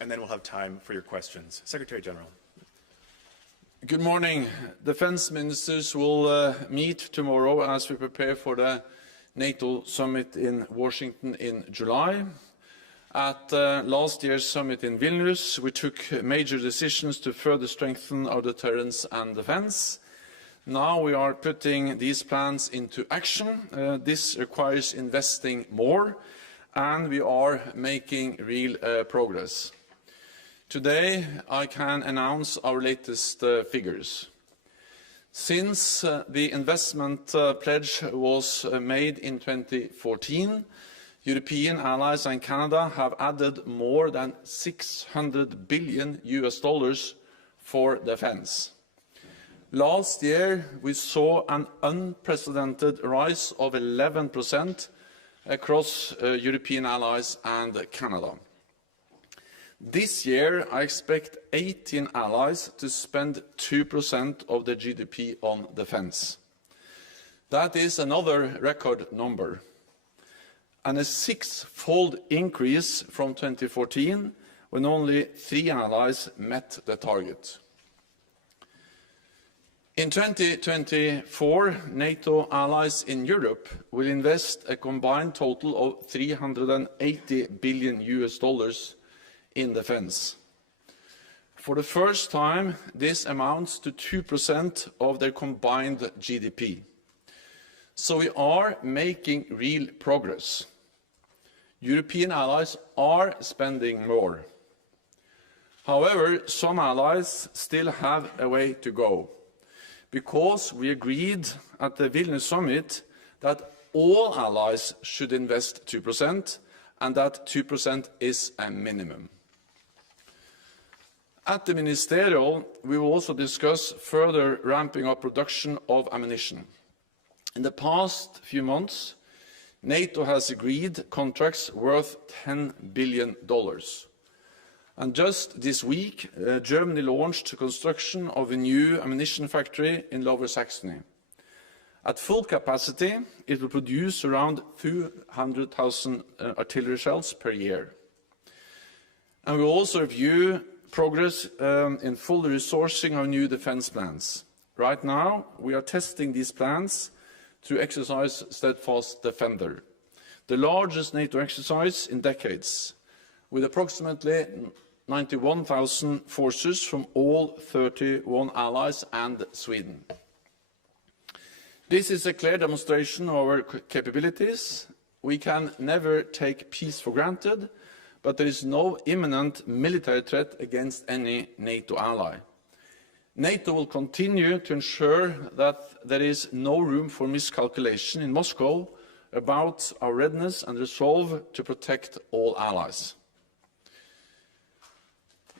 and then we'll have time for your questions. Secretary-General. Good morning. Defense ministers will meet tomorrow as we prepare for the NATO summit in Washington in July. At last year's summit in Vilnius, we took major decisions to further strengthen our deterrence and defense. Now we are putting these plans into action. This requires investing more, and we are making real progress. Today, I can announce our latest figures. Since the investment pledge was made in 2014, European allies and Canada have added more than $600 billion for defense. Last year, we saw an unprecedented rise of 11% across European allies and Canada. This year, I expect 18 allies to spend 2% of their GDP on defense. That is another record number, and a six-fold increase from 2014, when only 3 allies met the target. In 2024, NATO allies in Europe will invest a combined total of $380 billion in defense. For the first time, this amounts to 2% of their combined GDP. So we are making real progress. European allies are spending more. However, some allies still have a way to go, because we agreed at the Vilnius summit that all allies should invest 2%, and that 2% is a minimum. At the Ministerial, we will also discuss further ramping up production of ammunition. In the past few months, NATO has agreed contracts worth $10 billion. And just this week, Germany launched construction of a new ammunition factory in Lower Saxony. At full capacity, it will produce around 200,000 artillery shells per year. And we will also review progress in full resourcing our new defense plans. Right now, we are testing these plans to exercise Steadfast Defender, the largest NATO exercise in decades, with approximately 91,000 forces from all 31 allies and Sweden. This is a clear demonstration of our capabilities. We can never take peace for granted, but there is no imminent military threat against any NATO ally. NATO will continue to ensure that there is no room for miscalculation in Moscow about our readiness and resolve to protect all allies.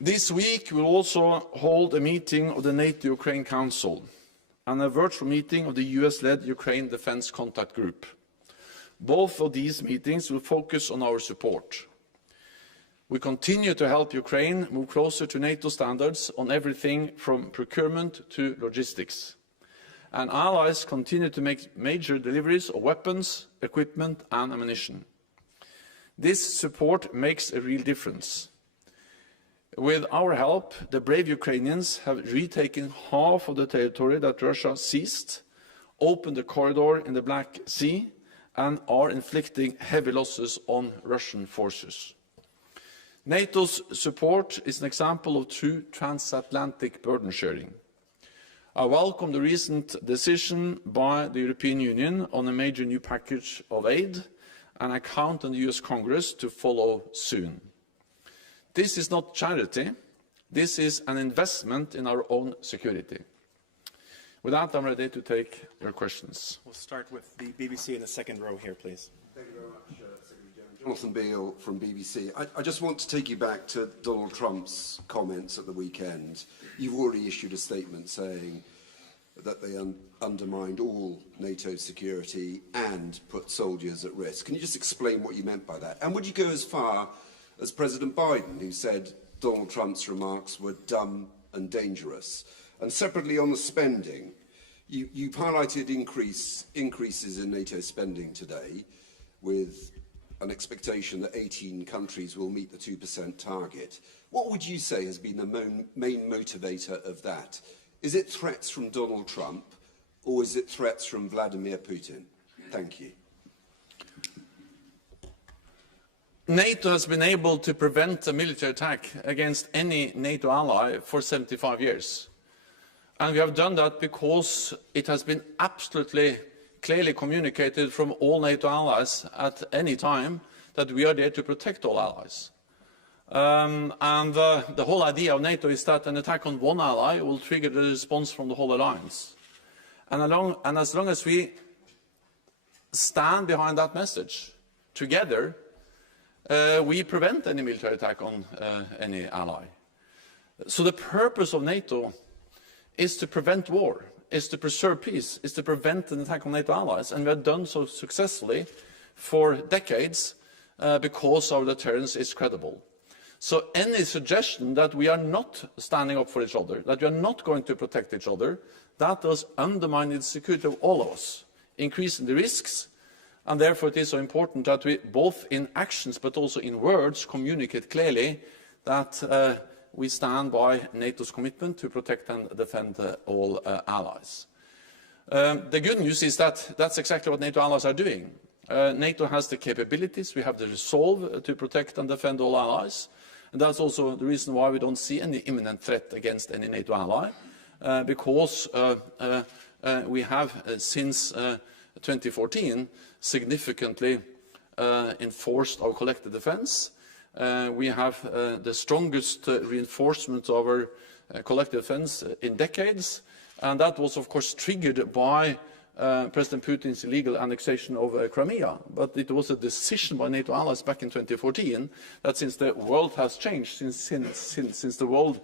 This week, we will also hold a meeting of the NATO-Ukraine Council and a virtual meeting of the US-led Ukraine Defense Contact Group. Both of these meetings will focus on our support. We continue to help Ukraine move closer to NATO standards on everything from procurement to logistics. And allies continue to make major deliveries of weapons, equipment and ammunition. This support makes a real difference. With our help, the brave Ukrainians have retaken half of the territory that Russia seized, opened the corridor in the Black Sea, and are inflicting heavy losses on Russian forces. NATO's support is an example of true transatlantic burden sharing. I welcome the recent decision by the European Union on a major new package of aid, and I count on the US Congress to follow soon. This is not charity. This is an investment in our own security. With that, I'm ready to take your questions. We'll start with the BBC in the second row here, please. Thank you very much, Secretary-General. Jonathan Beale from BBC. I just want to take you back to Donald Trump's comments at the weekend. You've already issued a statement saying that they undermined all NATO security and put soldiers at risk. Can you just explain what you meant by that? And would you go as far as President Biden, who said Donald Trump's remarks were dumb and dangerous? And separately on the spending, you've highlighted increases in NATO spending today, with an expectation that 18 countries will meet the 2% target. What would you say has been the main motivator of that? Is it threats from Donald Trump, or is it threats from Vladimir Putin? Thank you. NATO has been able to prevent a military attack against any NATO ally for 75 years. And we have done that because it has been absolutely clearly communicated from all NATO allies at any time that we are there to protect all allies. The whole idea of NATO is that an attack on one ally will trigger the response from the whole alliance. And as long as we stand behind that message together, we prevent any military attack on any ally. So the purpose of NATO is to prevent war, is to preserve peace, is to prevent an attack on NATO allies. And we have done so successfully for decades because our deterrence is credible. So any suggestion that we are not standing up for each other, that we are not going to protect each other, that does undermine the security of all of us, increasing the risks. And therefore it is so important that we, both in actions but also in words, communicate clearly that we stand by NATO's commitment to protect and defend all allies. The good news is that that's exactly what NATO allies are doing. NATO has the capabilities, we have the resolve to protect and defend all allies. And that's also the reason why we don't see any imminent threat against any NATO ally, because we have, since 2014, significantly enforced our collective defense. We have the strongest reinforcement of our collective defense in decades, and that was, of course, triggered by President Putin's illegal annexation of Crimea. But it was a decision by NATO allies back in 2014 that since the world has changed, since the world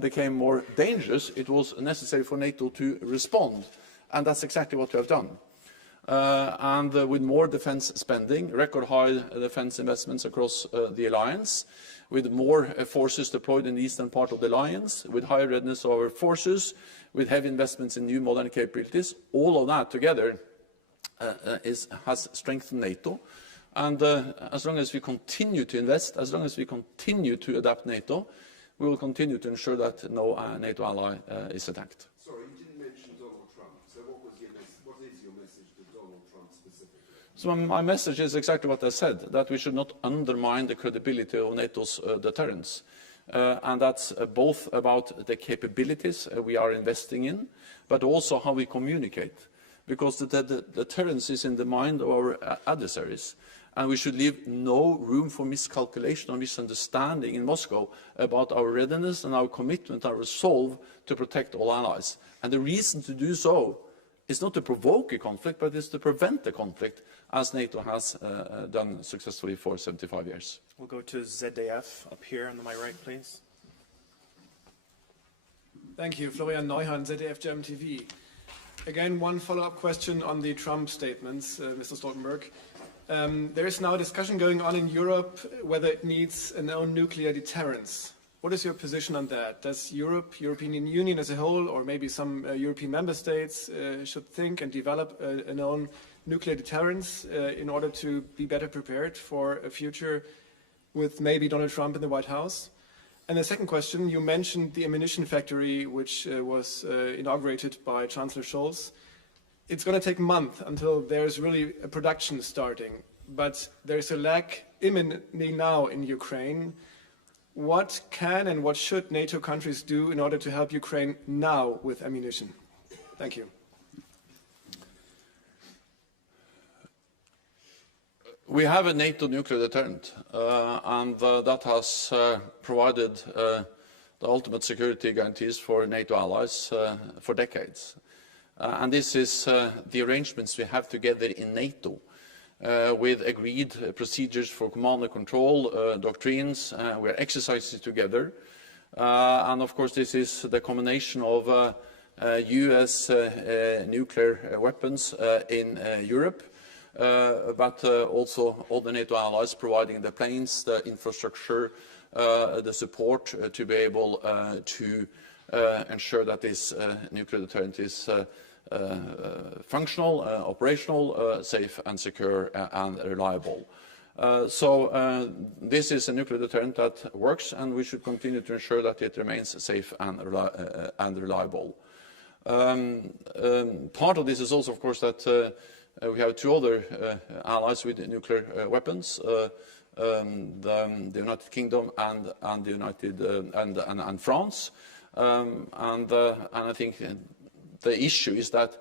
became more dangerous, it was necessary for NATO to respond. And that's exactly what we have done. With more defence spending, record high defence investments across the alliance, with more forces deployed in the eastern part of the alliance, with higher readiness of our forces, with heavy investments in new modern capabilities, all of that together has strengthened NATO. And as long as we continue to invest, as long as we continue to adapt NATO, we will continue to ensure that no NATO ally is attacked. Sorry, you didn't mention Donald Trump. So what is your message to Donald Trump specifically? So my message is exactly what I said, that we should not undermine the credibility of NATO's deterrence. And that's both about the capabilities we are investing in, but also how we communicate. Because the deterrence is in the mind of our adversaries. And we should leave no room for miscalculation or misunderstanding in Moscow about our readiness and our commitment, our resolve to protect all allies. And the reason to do so is not to provoke a conflict, but is to prevent the conflict, as NATO has done successfully for 75 years. We'll go to ZDF up here on my right, please. Thank you. Florian Neuhan, ZDF German TV. Again, one follow-up question on the Trump statements, Mr. Stoltenberg. There is now a discussion going on in Europe whether it needs an own nuclear deterrence. What is your position on that? Does European Union as a whole, or maybe some European member states, should think and develop an own nuclear deterrence in order to be better prepared for a future with maybe Donald Trump in the White House? And the second question, you mentioned the ammunition factory, which was inaugurated by Chancellor Scholz. It's going to take months until there's really a production starting, but there's a lack imminently now in Ukraine. What can and what should NATO countries do in order to help Ukraine now with ammunition? Thank you. We have a NATO nuclear deterrent, and that has provided the ultimate security guarantees for NATO allies for decades. And this is the arrangements we have together in NATO, with agreed procedures for command and control, doctrines. We are exercising together. And of course, this is the combination of US nuclear weapons in Europe, but also all the NATO allies providing the planes, the infrastructure, the support to be able to ensure that this nuclear deterrent is functional, operational, safe and secure and reliable. This is a nuclear deterrent that works, and we should continue to ensure that it remains safe and reliable. Part of this is also, of course, that we have two other allies with nuclear weapons, the United Kingdom and France. And I think the issue is that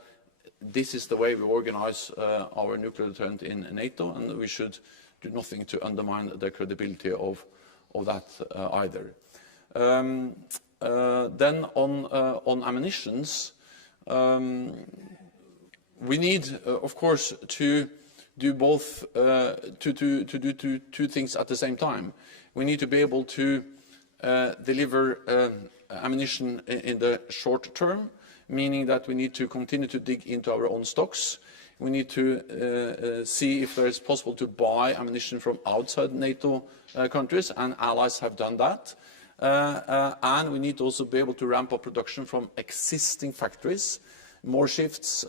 this is the way we organize our nuclear deterrent in NATO, and we should do nothing to undermine the credibility of that either. Then on ammunitions, we need, of course, to do both, to do two things at the same time. We need to be able to deliver ammunition in the short term, meaning that we need to continue to dig into our own stocks. We need to see if there is possible to buy ammunition from outside NATO countries, and allies have done that. And we need to also be able to ramp up production from existing factories. More shifts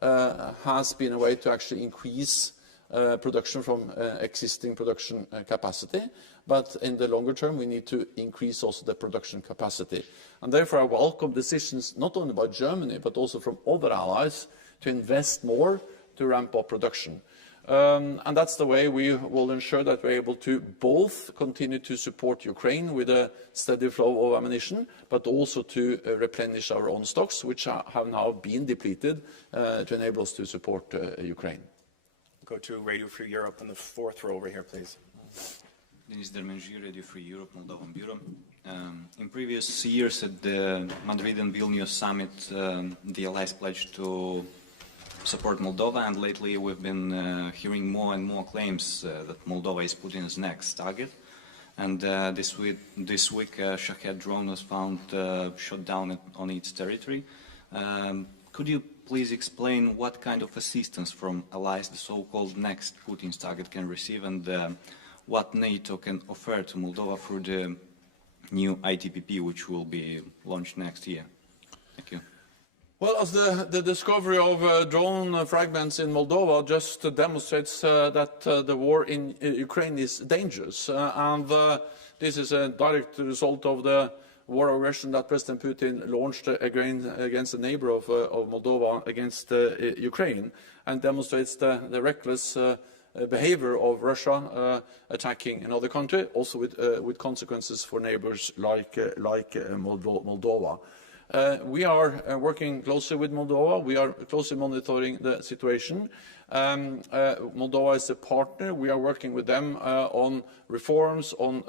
has been a way to actually increase production from existing production capacity. But in the longer term, we need to increase also the production capacity. And therefore, I welcome decisions not only by Germany, but also from other allies to invest more to ramp up production. And that's the way we will ensure that we're able to both continue to support Ukraine with a steady flow of ammunition, but also to replenish our own stocks, which have now been depleted, to enable us to support Ukraine. Go to Radio Free Europe in the fourth row over here, please. Denis Dermenji, Radio Free Europe, Moldovan Bureau. In previous years at the Madrid and Vilnius summit, the allies pledged to support Moldova, and lately we've been hearing more and more claims that Moldova is Putin's next target. And this week Shahed drone was found shot down on its territory. Could you please explain what kind of assistance from allies the so-called next Putin's target can receive, and what NATO can offer to Moldova through the new ITPP, which will be launched next year? Thank you. Well, as the discovery of drone fragments in Moldova just demonstrates that the war in Ukraine is dangerous. And this is a direct result of the war of aggression that President Putin launched against a neighbor of Moldova, against Ukraine, and demonstrates the reckless behavior of Russia attacking another country, also with consequences for neighbors like Moldova. We are working closely with Moldova. We are closely monitoring the situation. Moldova is a partner. We are working with them on reforms, on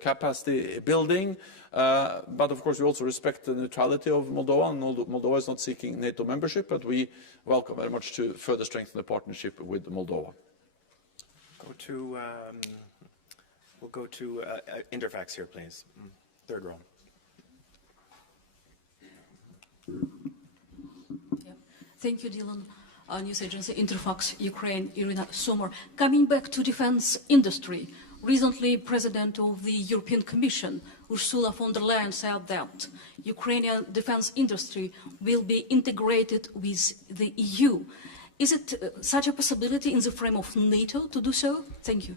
capacity building. But of course, we also respect the neutrality of Moldova. Moldova is not seeking NATO membership, but we welcome very much to further strengthen the partnership with Moldova. We'll go to Interfax here, please. Third row. Yeah. Thank you, Dylan. News agency Interfax, Ukraine, Irina Sommer. Coming back to defense industry, recently President of the European Commission, Ursula von der Leyen, said that Ukrainian defense industry will be integrated with the EU. Is it such a possibility in the frame of NATO to do so? Thank you.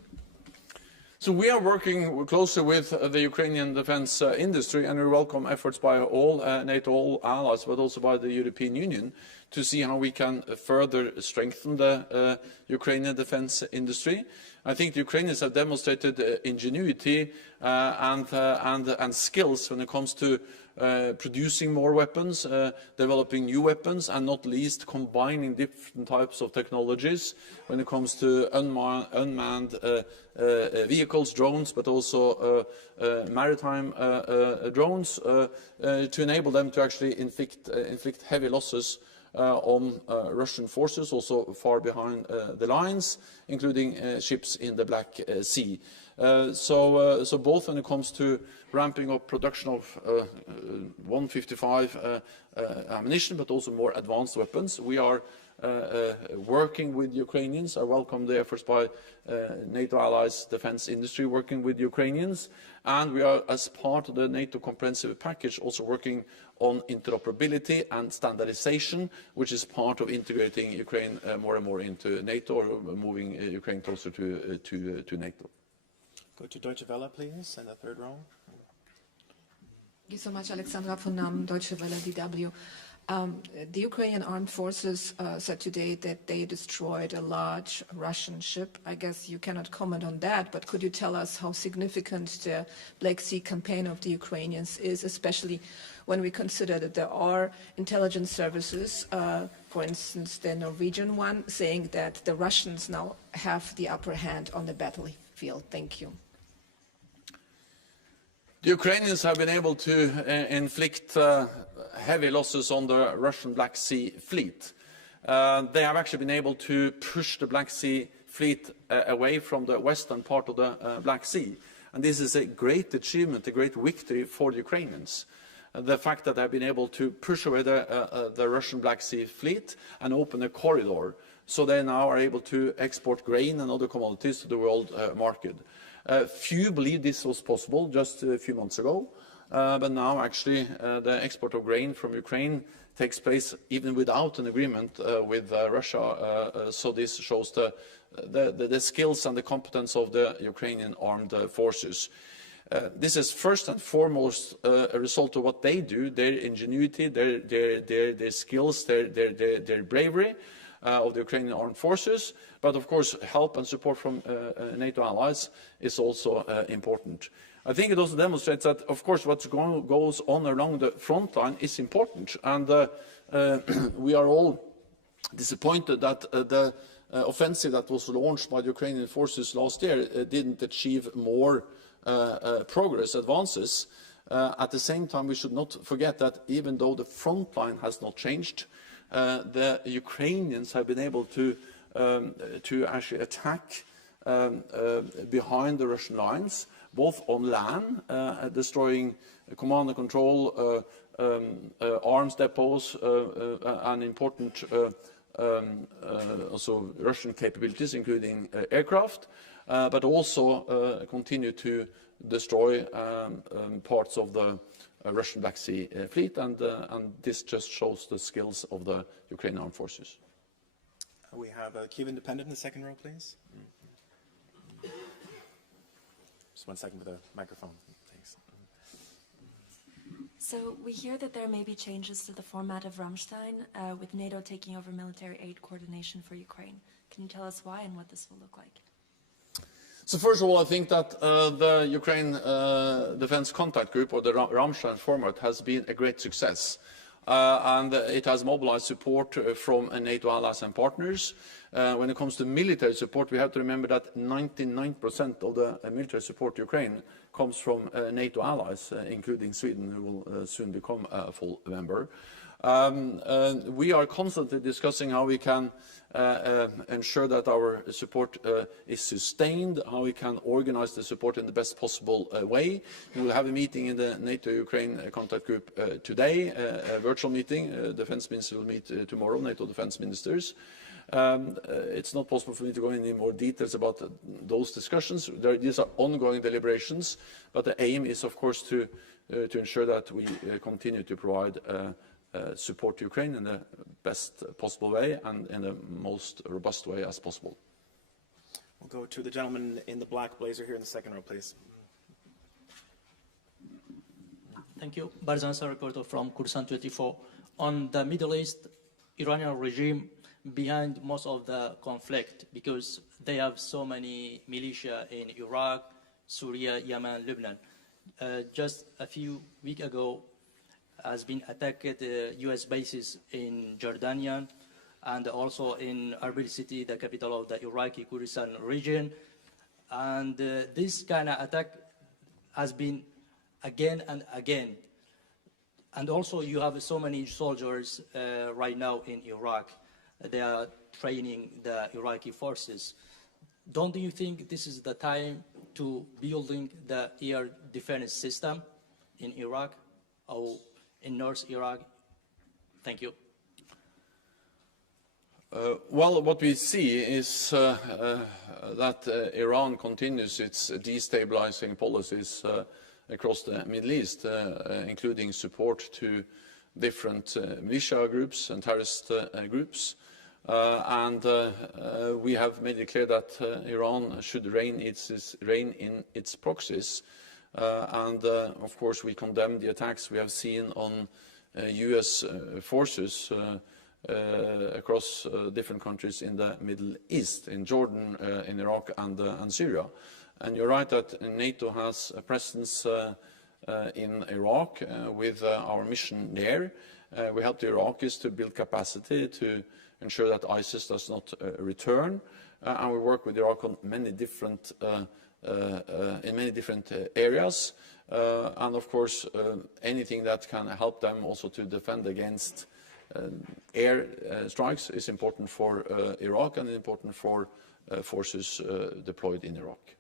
So we are working closely with the Ukrainian defense industry, and we welcome efforts by all NATO, all allies, but also by the European Union, to see how we can further strengthen the Ukrainian defense industry. I think the Ukrainians have demonstrated ingenuity and skills when it comes to producing more weapons, developing new weapons, and not least combining different types of technologies when it comes to unmanned vehicles, drones, but also maritime drones, to enable them to actually inflict heavy losses on Russian forces, also far behind the lines, including ships in the Black Sea. So both when it comes to ramping up production of 155 ammunition, but also more advanced weapons, we are working with Ukrainians. I welcome the efforts by NATO allies, defense industry working with Ukrainians. And we are, as part of the NATO comprehensive package, also working on interoperability and standardization, which is part of integrating Ukraine more and more into NATO, or moving Ukraine closer to NATO. Go to Deutsche Welle, please, in the third row. Thank you so much, Alexandra von Namen, Deutsche Welle, DW. The Ukrainian armed forces said today that they destroyed a large Russian ship. I guess you cannot comment on that, but could you tell us how significant the Black Sea campaign of the Ukrainians is, especially when we consider that there are intelligence services, for instance, the Norwegian one, saying that the Russians now have the upper hand on the battlefield? Thank you. The Ukrainians have been able to inflict heavy losses on the Russian Black Sea fleet. They have actually been able to push the Black Sea fleet away from the western part of the Black Sea. And this is a great achievement, a great victory for the Ukrainians. The fact that they have been able to push away the Russian Black Sea fleet and open a corridor, so they now are able to export grain and other commodities to the world market. Few believed this was possible just a few months ago, but now actually the export of grain from Ukraine takes place even without an agreement with Russia. So this shows the skills and the competence of the Ukrainian armed forces. This is first and foremost a result of what they do, their ingenuity, their skills, their bravery of the Ukrainian armed forces. But of course, help and support from NATO allies is also important. I think it also demonstrates that, of course, what goes on along the front line is important. And we are all disappointed that the offensive that was launched by the Ukrainian forces last year didn't achieve more progress, advances. At the same time, we should not forget that even though the front line has not changed, the Ukrainians have been able to actually attack behind the Russian lines, both on land, destroying command and control, arms depots, and important also Russian capabilities, including aircraft, but also continue to destroy parts of the Russian Black Sea fleet, and this just shows the skills of the Ukrainian armed forces. We have a Kyiv Independent in the second row, please. Just 1 second for the microphone. Thanks. So we hear that there may be changes to the format of Ramstein, with NATO taking over military aid coordination for Ukraine. Can you tell us why and what this will look like? So first of all, I think that the Ukraine Defense Contact Group, or the Ramstein format, has been a great success. And it has mobilized support from NATO allies and partners. When it comes to military support, we have to remember that 99% of the military support to Ukraine comes from NATO allies, including Sweden, who will soon become a full member. We are constantly discussing how we can ensure that our support is sustained, how we can organize the support in the best possible way. We will have a meeting in the NATO-Ukraine contact group today, a virtual meeting. Defense ministers will meet tomorrow, NATO defense ministers. It's not possible for me to go into any more details about those discussions. These are ongoing deliberations, but the aim is, of course, to ensure that we continue to provide support to Ukraine in the best possible way and in the most robust way as possible. We'll go to the gentleman in the black blazer here in the second row, please. Thank you. Barzansa reporter from Kursan 24. On the Middle East, Iranian regime behind most of the conflict because they have so many militia in Iraq, Syria, Yemen, Lebanon. Just a few weeks ago, has been attacked U.S. bases in Jordanian and also in Erbil city, the capital of the Iraqi Kurdistan region. And this kind of attack has been again and again. And also you have so many soldiers right now in Iraq. They are training the Iraqi forces. Don't you think this is the time to building the air defense system in Iraq or in North Iraq? Thank you. Well, what we see is that Iran continues its destabilizing policies across the Middle East, including support to different militia groups and terrorist groups. And we have made it clear that Iran should rein in its proxies. And of course, we condemn the attacks we have seen on US forces across different countries in the Middle East, in Jordan, in Iraq and Syria. And you're right that NATO has a presence in Iraq with our mission there. We help the Iraqis to build capacity to ensure that ISIS does not return, and we work with Iraq on many different in many different areas, and of course anything that can help them also to defend against air strikes is important for Iraq and important for forces deployed in Iraq.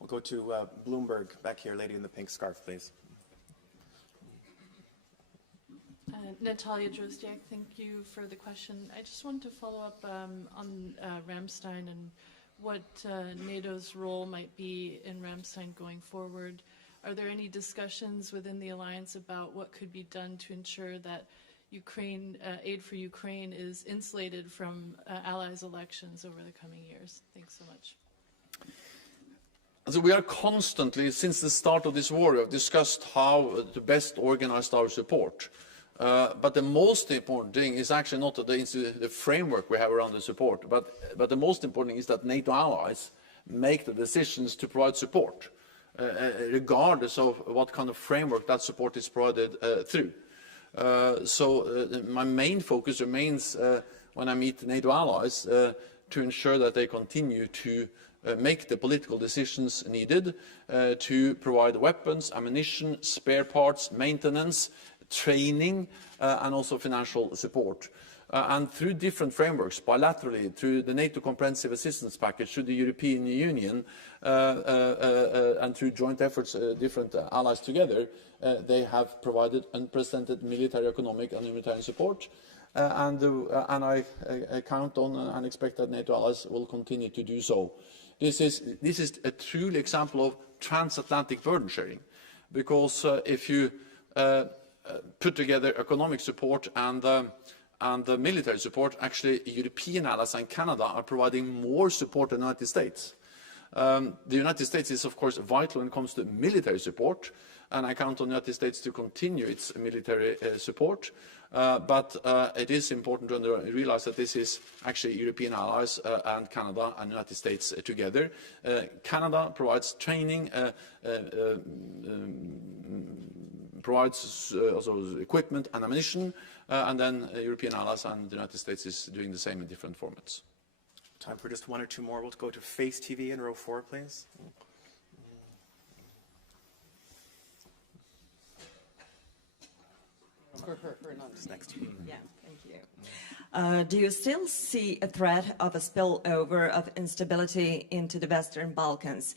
We'll go to Bloomberg, back here, lady in the pink scarf, please. Natalia Drozdiak, thank you for the question. I just wanted to follow up on Ramstein and what NATO's role might be in Ramstein going forward. Are there any discussions within the alliance about what could be done to ensure that Ukraine, aid for Ukraine is insulated from allies' elections over the coming years? Thanks so much. So we are constantly, since the start of this war, we have discussed how to best organize our support. But the most important thing is actually not the framework we have around the support, but the most important thing is that NATO allies make the decisions to provide support, regardless of what kind of framework that support is provided through. So my main focus remains, when I meet NATO allies, to ensure that they continue to make the political decisions needed to provide weapons, ammunition, spare parts, maintenance, training, and also financial support. And through different frameworks, bilaterally, through the NATO Comprehensive Assistance Package, through the European Union, and through joint efforts, different allies together, they have provided unprecedented military, economic and humanitarian support. And I count on and expect that NATO allies will continue to do so. This is a truly example of transatlantic burden sharing, because if you put together economic support and military support, actually European allies and Canada are providing more support than the United States. The United States is of course vital when it comes to military support, and I count on the United States to continue its military support. But it is important to realize that this is actually European allies and Canada and the United States together. Canada provides training, provides also equipment and ammunition, and then European allies and the United States is doing the same in different formats. Time for just one or two more. We'll go to Face TV in row 4, please. Next. Yeah, thank you. Do you still see a threat of a spillover of instability into the Western Balkans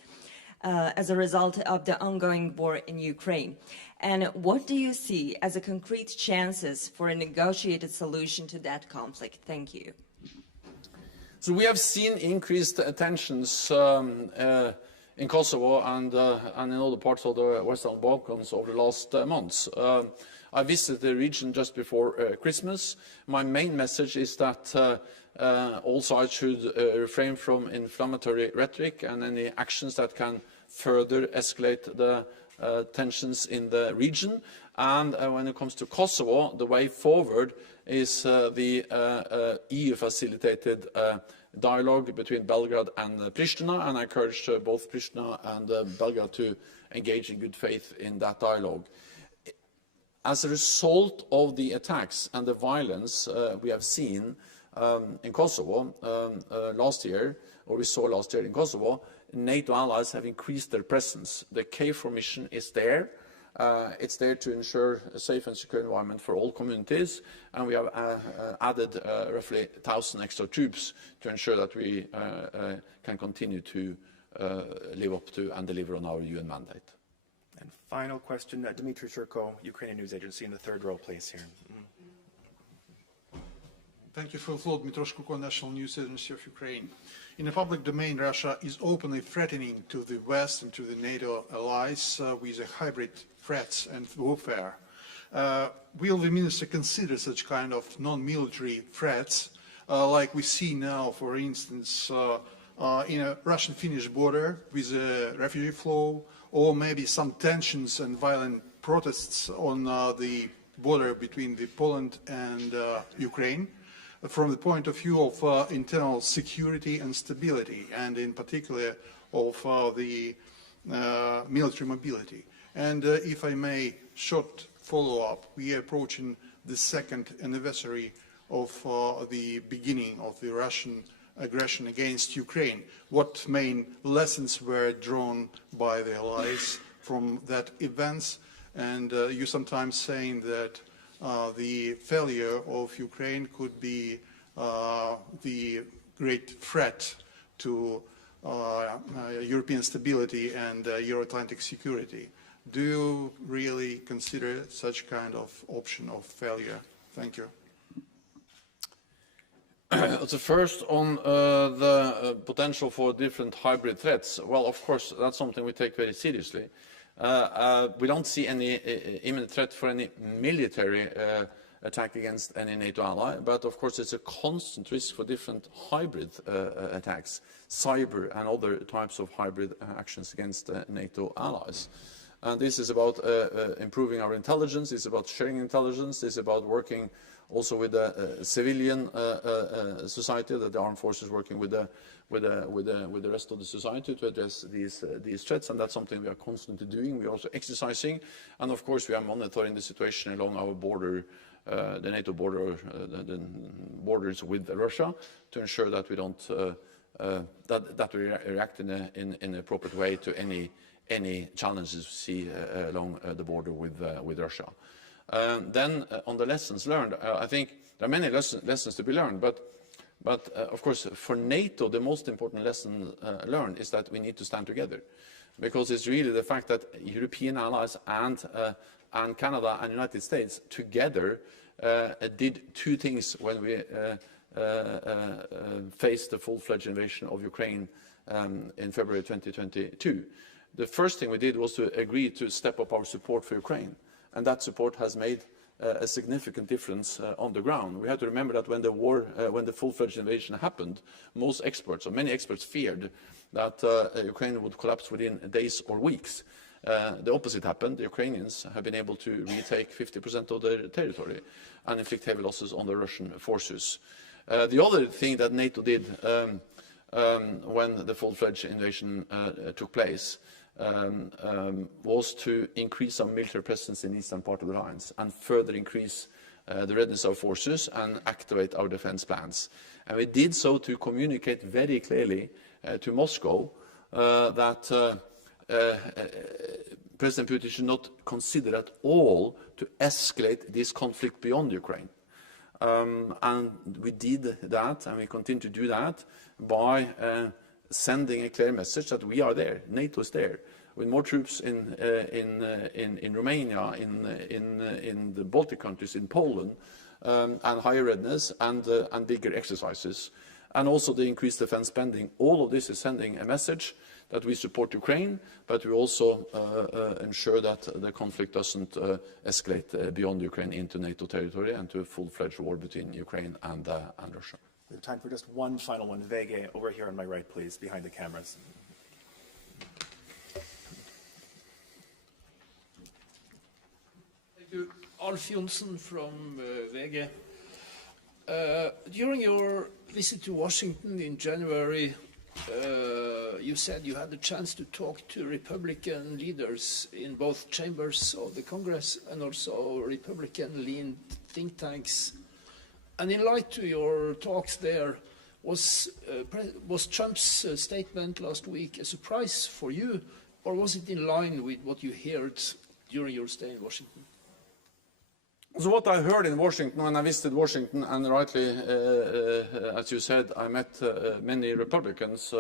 as a result of the ongoing war in Ukraine? And what do you see as a concrete chances for a negotiated solution to that conflict? Thank you. So we have seen increased tensions in Kosovo and in other parts of the Western Balkans over the last months. I visited the region just before Christmas. My main message is that all sides should refrain from inflammatory rhetoric and any actions that can further escalate the tensions in the region. And when it comes to Kosovo, the way forward is the EU-facilitated dialogue between Belgrade and Pristina, and I encourage both Pristina and Belgrade to engage in good faith in that dialogue. As a result of the attacks and the violence we have seen in Kosovo last year, or we saw last year in Kosovo, NATO allies have increased their presence. The KFOR mission is there. It's there to ensure a safe and secure environment for all communities, and we have added roughly 1,000 extra troops to ensure that we can continue to live up to and deliver on our UN mandate. And final question, Dmitry Shurko, Ukrainian News Agency in the third row, please, here. Thank you for the floor. Dmytro Shkulko, National News Agency of Ukraine. In the public domain, Russia is openly threatening to the West and to the NATO allies with a hybrid threats and warfare. Will the minister consider such kind of non-military threats, like we see now, for instance, in a Russian-Finnish border with a refugee flow, or maybe some tensions and violent protests on the border between Poland and Ukraine, from the point of view of internal security and stability, and in particular of the military mobility. And if I may, short follow-up, we are approaching the second anniversary of the beginning of the Russian aggression against Ukraine. What main lessons were drawn by the allies from that events? And you sometimes saying that the failure of Ukraine could be the great threat to European stability and Euro-Atlantic security. Do you really consider such kind of option of failure? Thank you. So first, on the potential for different hybrid threats, well, of course, that's something we take very seriously. We don't see any imminent threat for any military attack against any NATO ally, but of course it's a constant risk for different hybrid attacks, cyber and other types of hybrid actions against NATO allies. And this is about improving our intelligence, it's about sharing intelligence, it's about working also with the civilian society, that the armed forces working with the rest of the society to address these threats, and that's something we are constantly doing. We are also exercising, and of course we are monitoring the situation along our border, the NATO border, the borders with Russia, to ensure that we don't that we react in an appropriate way to any challenges we see along the border with Russia. Then on the lessons learned, I think there are many lessons to be learned, but of course for NATO the most important lesson learned is that we need to stand together, because it's really the fact that European allies and Canada and United States together did two things when we faced the full-fledged invasion of Ukraine in February 2022. The first thing we did was to agree to step up our support for Ukraine, and that support has made a significant difference on the ground. We have to remember that when the full-fledged invasion happened, most experts, or many experts, feared that Ukraine would collapse within days or weeks. The opposite happened. The Ukrainians have been able to retake 50% of their territory and inflict heavy losses on the Russian forces. The other thing that NATO did when the full-fledged invasion took place was to increase our military presence in the eastern part of the lines and further increase the readiness of forces and activate our defense plans. And we did so to communicate very clearly to Moscow that President Putin should not consider at all to escalate this conflict beyond Ukraine. And we did that, and we continue to do that by sending a clear message that we are there, NATO is there, with more troops in Romania, in the Baltic countries, in Poland, and higher readiness and bigger exercises, and also the increased defense spending. All of this is sending a message that we support Ukraine, but we also ensure that the conflict doesn't escalate beyond Ukraine into NATO territory and to a full-fledged war between Ukraine and Russia. We have time for just one final one. Vege, over here on my right, please, behind the cameras. Thank you. Alf Jonsson from VG. During your visit to Washington in January, you said you had the chance to talk to Republican leaders in both chambers of the Congress and also Republican-leaned think tanks. And in light to your talks there, was Trump's statement last week a surprise for you, or was it in line with what you heard during your stay in Washington? So what I heard in Washington, when I visited Washington, and rightly, as you said, I met many Republicans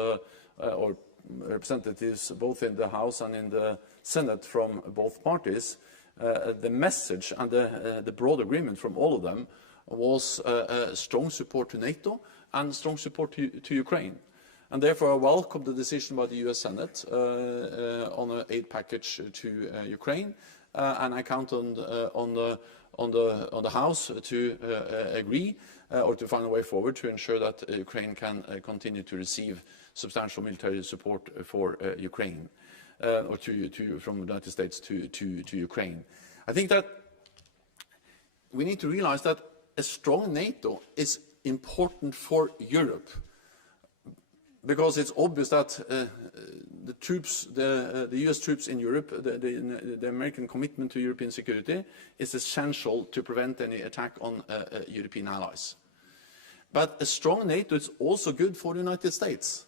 or representatives both in the House and in the Senate from both parties. The message and the broad agreement from all of them was strong support to NATO and strong support to Ukraine. And therefore, I welcome the decision by the US Senate on an aid package to Ukraine, and I count on the House to agree or to find a way forward to ensure that Ukraine can continue to receive substantial military support for Ukraine, or from the United States to Ukraine. I think that we need to realize that a strong NATO is important for Europe, because it's obvious that the US troops in Europe, the American commitment to European security, is essential to prevent any attack on European allies. But a strong NATO is also good for the United States,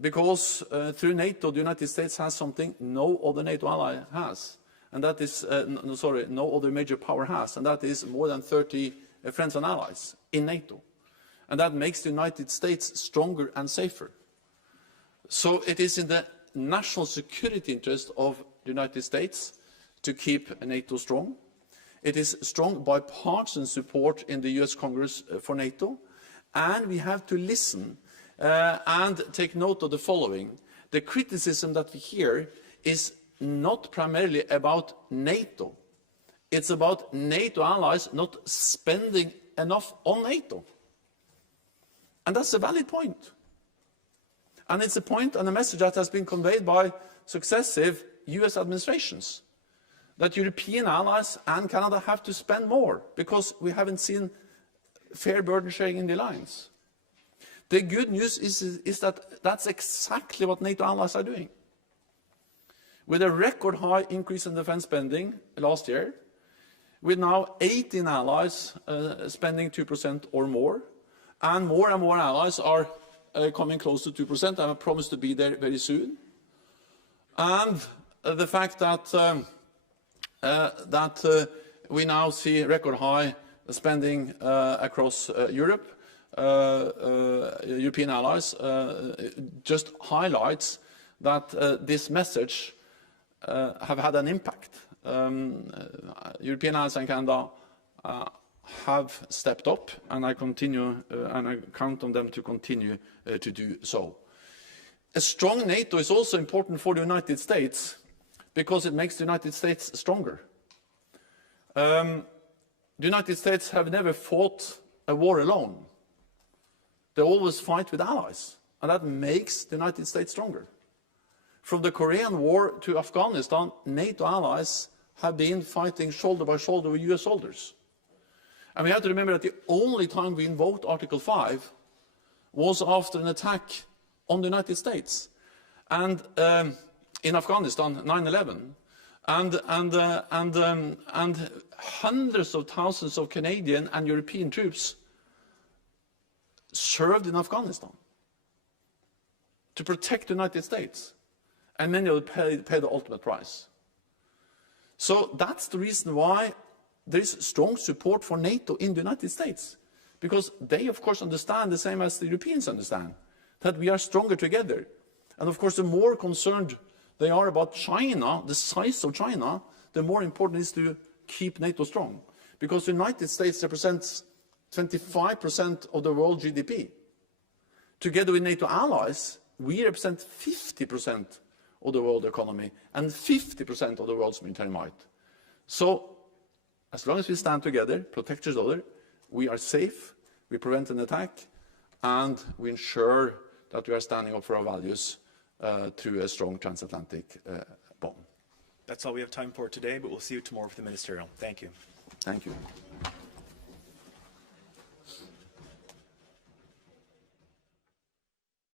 because through NATO, the United States has something no other NATO ally has, and that is, no other major power has, and that is more than 30 friends and allies in NATO. And that makes the United States stronger and safer. So it is in the national security interest of the United States to keep NATO strong. It is strong bipartisan support in the US Congress for NATO. And we have to listen and take note of the following. The criticism that we hear is not primarily about NATO. It's about NATO allies not spending enough on NATO. And that's a valid point. And it's a point and a message that has been conveyed by successive US administrations, that European allies and Canada have to spend more because we haven't seen fair burden sharing in the alliance. The good news is that that's exactly what NATO allies are doing. With a record high increase in defense spending last year, with now 18 allies spending 2% or more, and more allies are coming close to 2%, and I promise to be there very soon. And the fact that we now see record high spending across Europe, European allies, just highlights that this message have had an impact. European allies and Canada have stepped up, and I count on them to continue to do so. A strong NATO is also important for the United States because it makes the United States stronger. The United States have never fought a war alone. They always fight with allies, and that makes the United States stronger. From the Korean War to Afghanistan, NATO allies have been fighting shoulder by shoulder with US soldiers. And we have to remember that the only time we invoked Article 5 was after an attack on the United States, and in Afghanistan, 9/11, and hundreds of thousands of Canadian and European troops served in Afghanistan to protect the United States, and many of them paid the ultimate price. So that's the reason why there is strong support for NATO in the United States, because they, of course, understand the same as the Europeans understand, that we are stronger together. And, of course, the more concerned they are about China, the size of China, the more important it is to keep NATO strong, because the United States represents 25% of the world GDP. Together with NATO allies, we represent 50% of the world economy and 50% of the world's military might. So, as long as we stand together, protect each other, we are safe, we prevent an attack, and we ensure that we are standing up for our values through a strong transatlantic bond. That's all we have time for today, but we'll see you tomorrow for the ministerial. Thank you. Thank you.